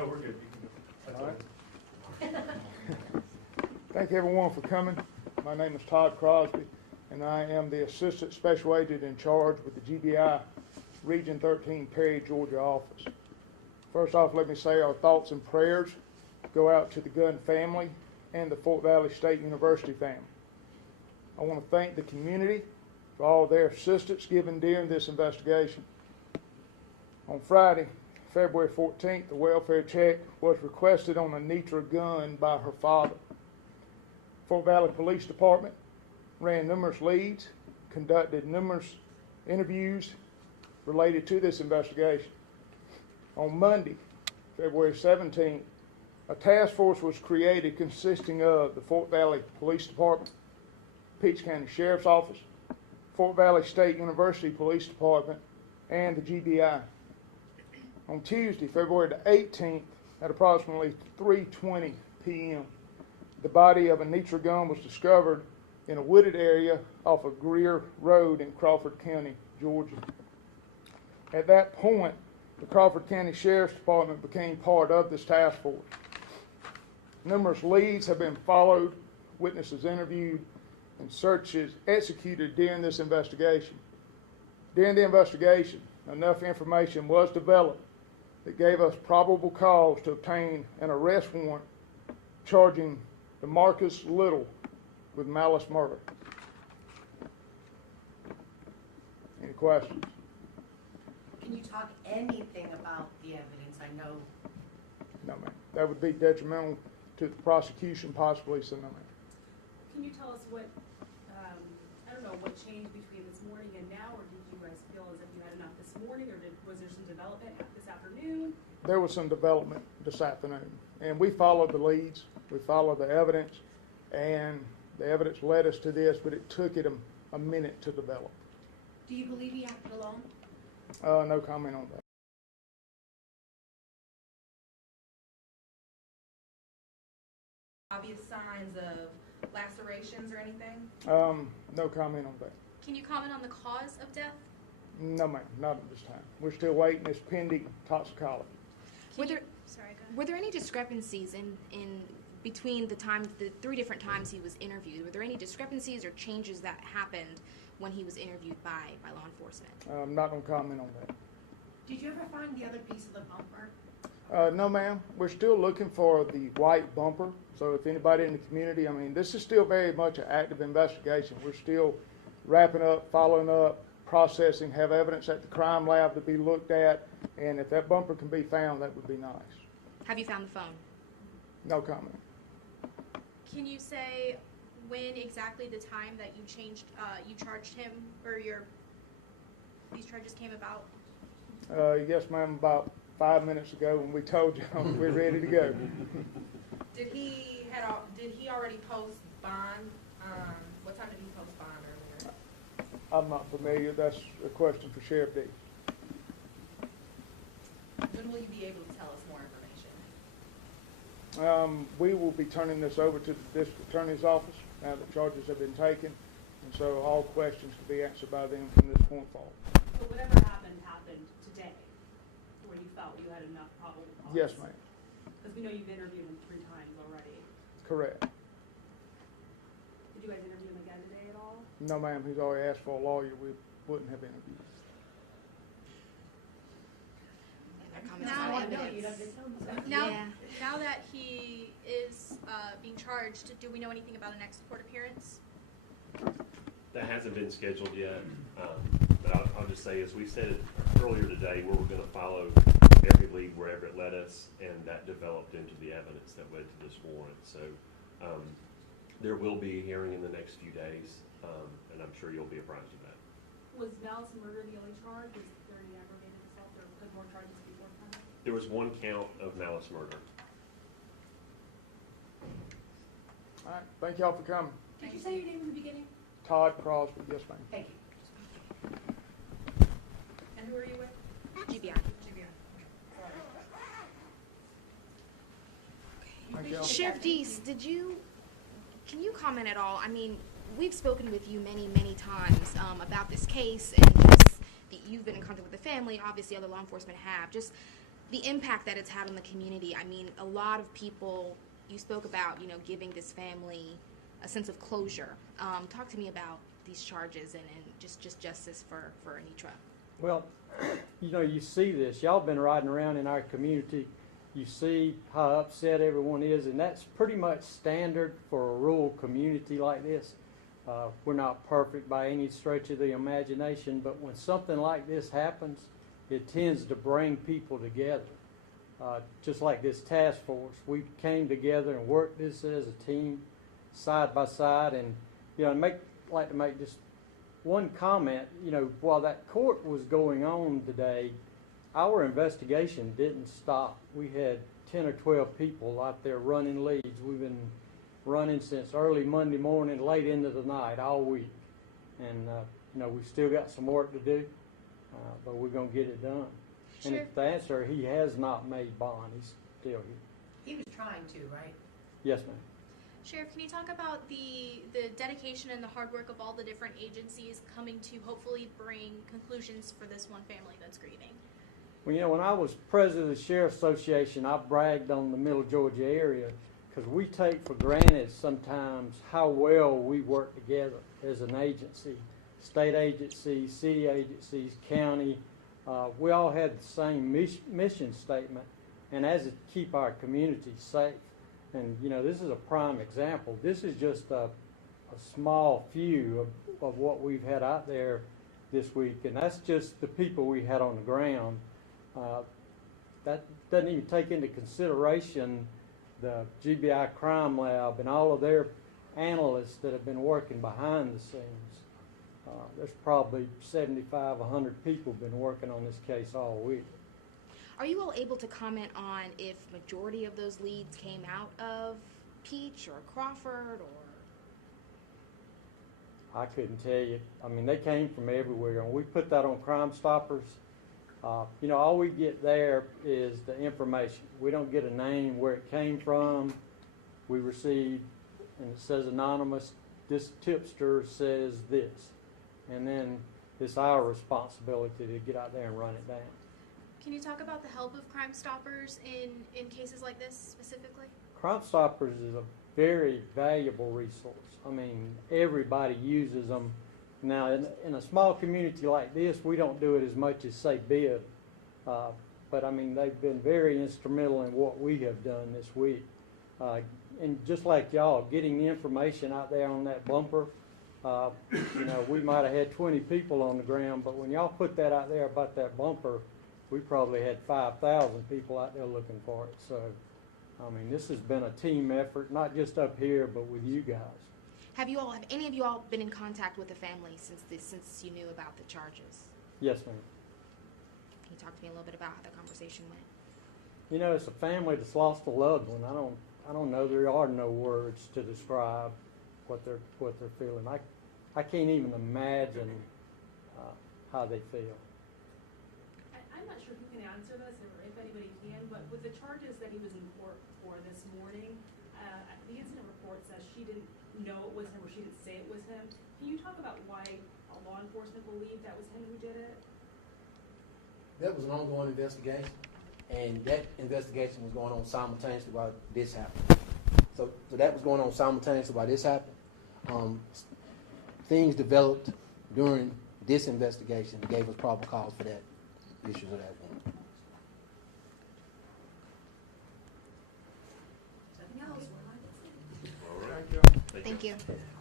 No, we're good. All right. Thank everyone for coming. My name is Todd Crosby, and I am the Assistant Special Agent in charge with the GBI Region 13 Perry, Georgia office. First off, let me say our thoughts and prayers go out to the Gunn family and the Fort Valley State University family. I want to thank the community for all their assistance given during this investigation. On Friday, February 14th, the welfare check was requested on Anitra Gunn by her father. Fort Valley Police Department ran numerous leads, conducted numerous interviews related to this investigation. On Monday, February 17th, a task force was created consisting of the Fort Valley Police Department, Peach County Sheriff's Office, Fort Valley State University Police Department, and the GBI. On Tuesday, February the 18th, at approximately 3:20 p.m., the body of Anitra Gunn was discovered in a wooded area off of Greer Road in Crawford County, Georgia. At that point, the Crawford County Sheriff's Department became part of this task force. Numerous leads have been followed, witnesses interviewed, and searches executed during this investigation. During the investigation, enough information was developed that gave us probable cause to obtain an arrest warrant charging DeMarcus Little with malice murder. Any questions? Can you talk anything about the evidence? I know. No, ma'am. That would be detrimental to the prosecution, possibly, so no, ma'am. Can you tell us what, I don't know, what changed between this morning and now, or did you guys feel as if you had enough this morning, or was there some development this afternoon? There was some development this afternoon, and we followed the leads, we followed the evidence, and the evidence led us to this, but it took it a minute to develop. Do you believe he acted alone? No comment on that. Obvious signs of lacerations or anything? No comment on that. Can you comment on the cause of death? No, ma'am, not at this time. We're still waiting. It's pending toxicology. Were there any discrepancies in between the 3 different times he was interviewed? Were there any discrepancies or changes that happened when he was interviewed by law enforcement? I'm not going to comment on that. Did you ever find the other piece of the bumper? No, ma'am. We're still looking for the white bumper. So if anybody in the community, I mean, this is still very much an active investigation. We're still wrapping up, following up, processing, have evidence at the crime lab to be looked at, and if that bumper can be found, that would be nice. Have you found the phone? No comment. Can you say when exactly the time that you charged him, or these charges came about? Yes, ma'am, about 5 minutes ago when we told you we're ready to go. Did he already post bond? What time did he post bond earlier? I'm not familiar. That's a question for Sheriff D. When will you be able to tell us more information? We will be turning this over to the district attorney's office now that charges have been taken, and so all questions can be answered by them from this point forward. So whatever happened today, where you felt you had enough probable cause? Yes, ma'am. Because we know you've interviewed him 3 times already. Correct. Did you guys interview him again today at all? No, ma'am. He's already asked for a lawyer. We wouldn't have interviewed. Now that he is being charged, do we know anything about a next court appearance? That hasn't been scheduled yet, but I'll just say, as we said earlier today, we're going to follow every lead wherever it led us, and that developed into the evidence that led to this warrant. So there will be a hearing in the next few days, and I'm sure you'll be apprised of that. Was malice murder the only charge? Was there any aggravated assault, or could more charges be forthcoming? There was 1 count of malice murder. All right. Thank y'all for coming. Did you say your name in the beginning? Todd Crosby. Yes, ma'am. Thank you. And who are you with? GBI. Thank y'all. Sheriff Deese, can you comment at all? I mean, we've spoken with you many times about this case, and just that you've been in contact with the family. Obviously, other law enforcement have. Just the impact that it's had on the community. I mean, a lot of people, you spoke about, giving this family a sense of closure. Talk to me about these charges and just justice for Anitra. Well, you see this. Y'all been riding around in our community. You see how upset everyone is, and that's pretty much standard for a rural community like this. We're not perfect by any stretch of the imagination, but when something like this happens, it tends to bring people together. Just like this task force, we came together and worked this as a team, side by side, and I'd like to make just one comment. While that court was going on today, our investigation didn't stop. We had 10 or 12 people out there running leads. We've been running since early Monday morning, late into the night, all week. And, we've still got some work to do, but we're going to get it done. Sure. And the answer, he has not made bond. He's still here. He was trying to, right? Yes, ma'am. Sheriff, can you talk about the dedication and the hard work of all the different agencies coming to hopefully bring conclusions for this one family that's grieving? Well, when I was president of the Sheriff's Association, I bragged on the Middle Georgia area because we take for granted sometimes how well we work together as an agency, state agencies, city agencies, county. We all had the same mission statement, and as to keep our community safe. And, this is a prime example. This is just a small few of what we've had out there this week, and that's just the people we had on the ground. That doesn't even take into consideration the GBI Crime Lab and all of their analysts that have been working behind the scenes. There's probably 75, 100 people been working on this case all week. Are you all able to comment on if majority of those leads came out of Peach or Crawford or? I couldn't tell you. I mean, they came from everywhere, and we put that on Crime Stoppers. All we get there is the information. We don't get a name, where it came from. We receive, and it says anonymous, this tipster says this. And then it's our responsibility to get out there and run it down. Can you talk about the help of Crime Stoppers in cases like this specifically? Crime Stoppers is a very valuable resource. I mean, everybody uses them. Now, in a small community like this, we don't do it as much as, say, Bibb. But, I mean, they've been very instrumental in what we have done this week. And just like y'all, getting the information out there on that bumper, we might have had 20 people on the ground, but when y'all put that out there about that bumper, we probably had 5,000 people out there looking for it. So, I mean, this has been a team effort, not just up here, but with you guys. Have any of you all been in contact with the family since you knew about the charges? Yes, ma'am. Can you talk to me a little bit about how the conversation went? It's a family that's lost a loved one. I don't know. There are no words to describe what they're feeling. I can't even imagine how they feel. I'm not sure who can answer this, or if anybody can, but with the charges that he was in court for this morning, the incident report says she didn't know it was him, or she didn't say it was him. Can you talk about why law enforcement believed that was him who did it? That was an ongoing investigation, and that investigation was going on simultaneously while this happened. So that was going on simultaneously while this happened. Things developed during this investigation that gave us probable cause for that issue of that one. Something else? All right. Thank you. Thank you.